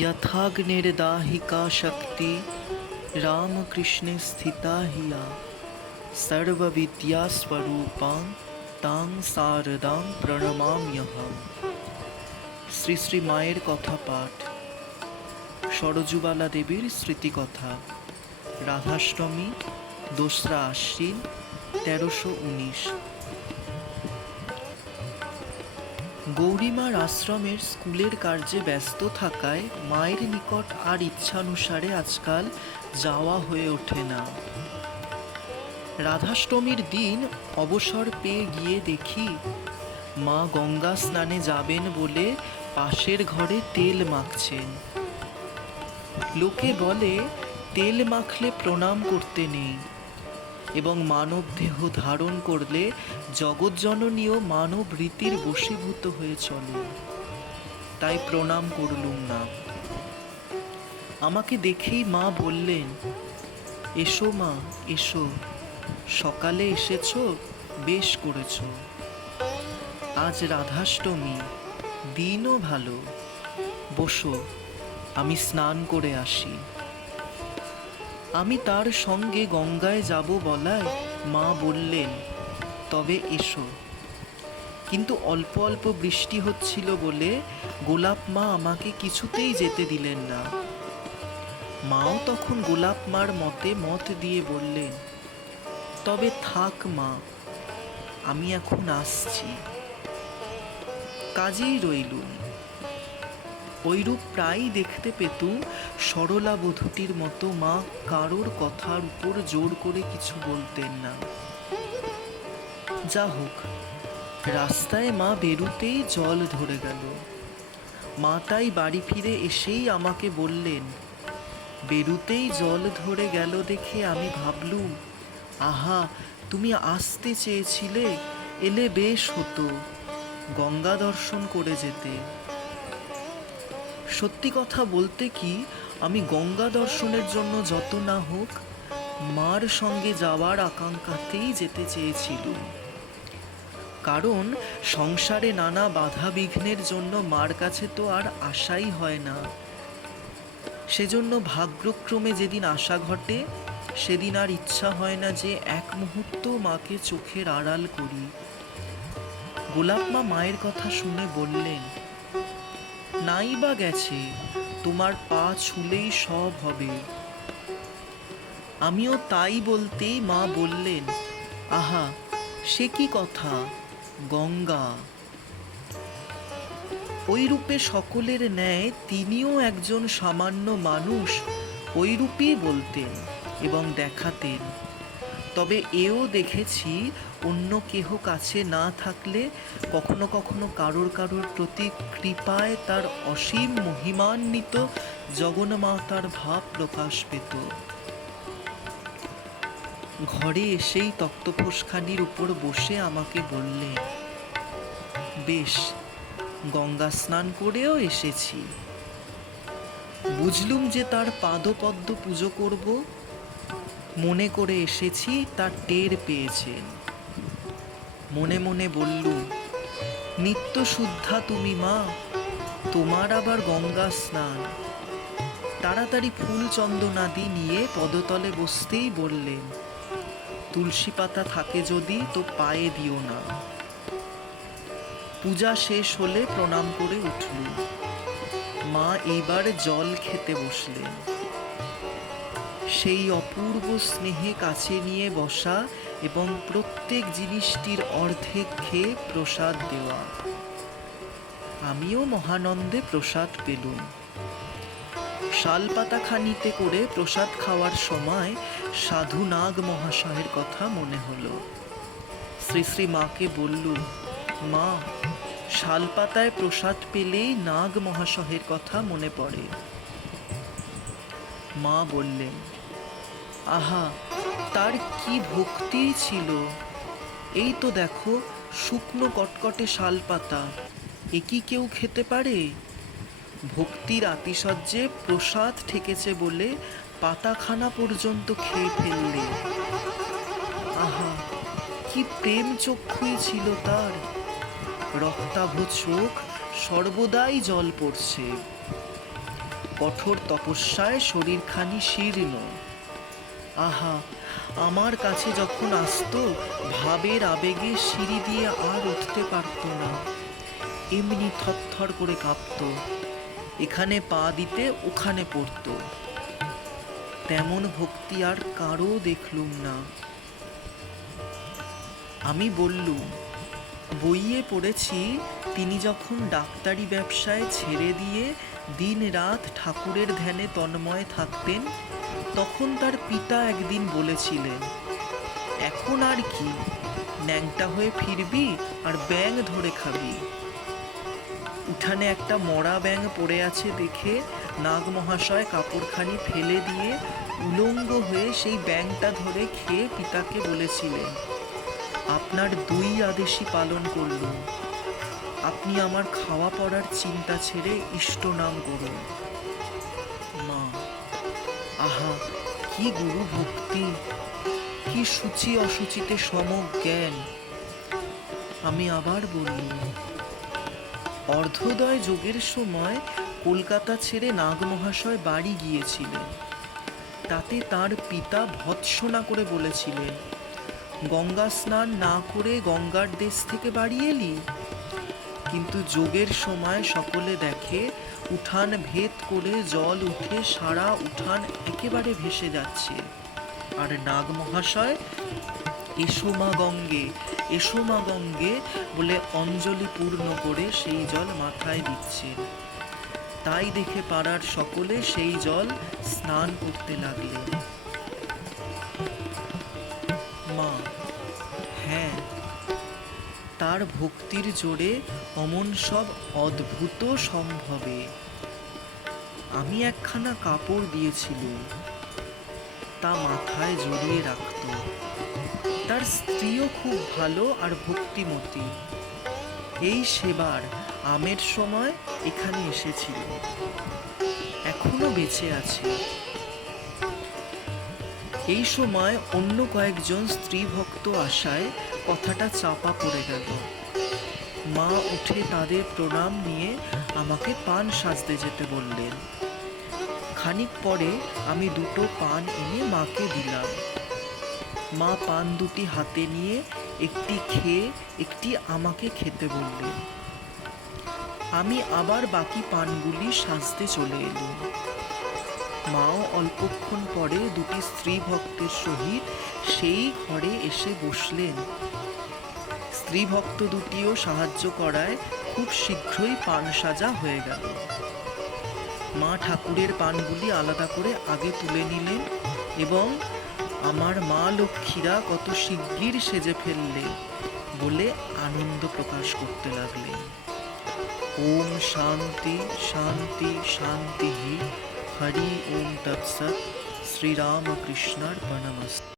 यथाग्निर्दाहिका शक्ति रामकृष्णे स्थिता हिया सर्वविद्यास्वरूपां তাং শারদাং প্রণমাম্যহম শ্রী শ্রী মায়ের কথা পাঠ সরজুবালা দেবীর স্মৃতিকথা রাধাষ্টমী দোসরা আশ্বিন তেরোশো উনিশ গৌরীমার আশ্রমের স্কুলের কার্যে ব্যস্ত থাকায় মায়ের নিকট আর ইচ্ছানুসারে আজকাল যাওয়া হয়ে ওঠে না। রাধাষ্টমীর দিন অবসর পেয়ে গিয়ে দেখি মা গঙ্গা স্নানে যাবেন বলে পাশের ঘরে তেল মাখছেন। লোকে বলে, তেল মাখলে প্রণাম করতে নেই। এবং মানব দেহ ধারণ করলে জগৎজননীয় মানব রীতির বশীভূত হয়ে চলে। তাই প্রণাম করলুম না। আমাকে দেখেই মা বললেন, এসো মা, এসো। সকালে এসেছ, বেশ করেছ। আজ রাধাষ্টমী, দিনও ভালো। বসো, আমি স্নান করে আসি। আমি তার সঙ্গে গঙ্গায় যাব বলায় মা বললেন, তবে এসো। কিন্তু অল্প অল্প বৃষ্টি হচ্ছিল বলে গোলাপ মা আমাকে কিছুতেই যেতে দিলেন না। মাও তখন গোলাপ মার মতে মত দিয়ে বললেন, তবে থাক মা, আমি এখন আসছি। কাজেই রইলুম। ওইরূপ প্রায়ই দেখতে পেতুম সরলা বধূটির মতো মা কারোর কথার উপর জোর করে কিছু বলতেন না। যা হোক রাস্তায় মা বেরুতেই জল ধরে গেল। মা তাই বাড়ি ফিরে এসেই আমাকে বললেন, বেরুতেই জল ধরে গেল দেখে আমি ভাবলুম, আহা, তুমি আসতে চেয়েছিলে, এলে বেশ হতো, গঙ্গা দর্শন করে যেতে। সত্যি কথা বলতে কি, আমি গঙ্গা দর্শনের জন্য যত না হোক, মার সঙ্গে যাওয়ার আকাঙ্ক্ষাতেই যেতে চেয়েছিলুম। কারণ, সংসারে নানা বাধা বিঘ্নের জন্য মার কাছে তো আর আশাই হয় না। সেজন্য ভাগ্যক্রমে যেদিন আশা ঘটে, সেদিন আর ইচ্ছা হয় না যে এক মুহূর্ত মাকে চোখের আড়াল করি। গোলাপ মা মায়ের কথা শুনে বললেন নাই বা গেছে, তোমার পা ছুলেই সব হবে। আমিও তাই বলতেই মা বললেন, আহা, সে কি কথা, গঙ্গা? ওই রূপে সকলের ন্যায় তিনিও একজন সামান্য মানুষ ওই রূপেই বলতেন এবং দেখাতেন। তবে এও দেখেছি অন্য কেহ কাছে না থাকলে কখনো কখনো কারোর কারোর প্রতি কৃপায় তার অসীম মহিমান্বিত জগন্মাতার ভাব প্রকাশ পেত। ঘরে এসেই তক্তপোষখানির উপর বসে আমাকে বললেন বেশ, গঙ্গা স্নান করেও এসেছি। বুঝলুম যে তার পাদপদ্ম পুজো করব মনে করে এসেছি তার টের পেয়েছেন মনে মনে বললুম নিত্য শুদ্ধা তুমি মা, তোমার আবার গঙ্গা স্নান। তাড়াতাড়ি ফুল চন্দনাদি নিয়ে পদতলে বসতেই বললেন, তুলসী পাতা থাকে যদি তো পায়ে দিও না। পূজা শেষ হলে প্রণাম করে উঠল। মা এইবার জল খেতে বসলেন। সেই অপূর্ব স্নেহে কাছে নিয়ে বসা এবং প্রত্যেক জিনিসটির অর্ধেক খেয়ে প্রসাদ দেওয়া। আমিও মহানন্দে প্রসাদ পেলুম। শালপাতা খানিতে করে প্রসাদ খাওয়ার সময় সাধু নাগ মহাশয়ের কথা মনে হলো। শ্রী শ্রী মাকে বললুম, মা, শালপাতায় প্রসাদ পেলেই নাগ মহাশয়ের কথা মনে পড়ে। মা বললেন আহা, তার কি ভক্তি ছিল? এই তো দেখো, শুকনো কটকটে শালপাতা। এ কি কেউ খেতে পারে? ভক্তির আতিশয্যে প্রসাদ ঠেকেছে বলে পাতাখানা পর্যন্ত খেয়ে ফেললে। আহা, কি প্রেম চক্ষুই ছিল তার। রক্তাভ চোখ সর্বদাই জল পড়ছে। কঠোর তপস্যায় শরীরখানি শীর্ণ। আহা, আমার কাছে যখন আসতো, ভাবের আবেগে সিঁড়ি দিয়ে আর উঠতে পারতো না। এমনি থরথর করে কাঁপতো। এখানে পা দিতে, ওখানে পড়তো। তেমন ভক্তি আর কারও দেখলুম না। আমি বললুম, বইয়ে পড়েছি, তিনি যখন ডাক্তারি ব্যবসায় ছেড়ে দিয়ে দিন রাত ঠাকুরের ধ্যানে তন্ময় থাকতেন তখন তার পিতা একদিন বলেছিলেন, এখন আর কি? ন্যাংটা হয়ে ফিরবি আর ব্যাং ধরে খাবি। উঠানে একটা মরা ব্যাং পড়ে আছে দেখে নাগ মহাশয় কাপড়খানি ফেলে দিয়ে উলঙ্গ হয়ে সেই ব্যাংটা ধরে খেয়ে পিতাকে বলেছিলেন, আপনার দুই আদেশই পালন করলুম। আপনি আমার খাওয়া পড়ার চিন্তা ছেড়ে ইষ্ট নাম করুন। মা আহা, কি গুরু ভক্তি, কি সূচি অসুচিতে সমজ্ঞান। আমি আবার বললুম অর্ধোদয় যোগের সময় কলকাতা ছেড়ে নাগ মহাশয় বাড়ি গিয়েছিলেন। তাতে তার পিতা ভৎসনা করে বলেছিলেন, গঙ্গা স্নান না করে গঙ্গার দেশ থেকে বাড়ি এলি? কিন্তু যোগের সময় সকলে দেখে উঠান ভেদ করে জল উঠে সারা উঠান একেবারে ভেসে যাচ্ছে। আর নাগ মহাশয়, এসো মা গঙ্গে, এসো মা গঙ্গে বলে অঞ্জলি পূর্ণ করে সেই জল মাথায় দিচ্ছে। তাই দেখে পাড়ার সকলে সেই জল স্নান করতে লাগলেন মা হ্যাঁ তার ভক্তির জোরে অমন সব অদ্ভুত সম্ভবে। আমি একখানা কাপড় দিয়েছিলুম, তা মাথায় জড়িয়ে রাখত। তার স্ত্রীও খুব ভালো আর ভক্তিমতী। এই সেবার আমের সময় এখানে এসেছিল। এখনও বেঁচে আছে। এই সময় অন্য কয়েকজন স্ত্রী ভক্ত আসায় কথাটা চাপা পড়ে গেল। মা উঠে তাদের প্রণাম নিয়ে আমাকে পান সাজতে যেতে বললেন। খানিক পরে আমি দুটো পান এনে মাকে দিলাম। মা পান দুটি হাতে নিয়ে একটি খেয়ে একটি আমাকে খেতে বললেন। আমি আবার বাকি পানগুলি সাজতে চলে এলুম। মাও অল্পক্ষণ পরে দুটি স্ত্রী ভক্তের সহিত সেই ঘরে এসে বসলেন। স্ত্রী ভক্ত দুটিও সাহায্য করায় খুব শীঘ্রই পান সাজা হয়ে গেল। মা ঠাকুরের পানগুলি আলাদা করে আগে তুলে নিলেন এবং আমার মা লক্ষ্মীরা কত শিগগির সেজে ফেললে বলে আনন্দ প্রকাশ করতে লাগলেন। ওম শান্তি শান্তি শান্তি হরি ওম তৎসৎ শ্রীরামকৃষ্ণার্পণমস্তু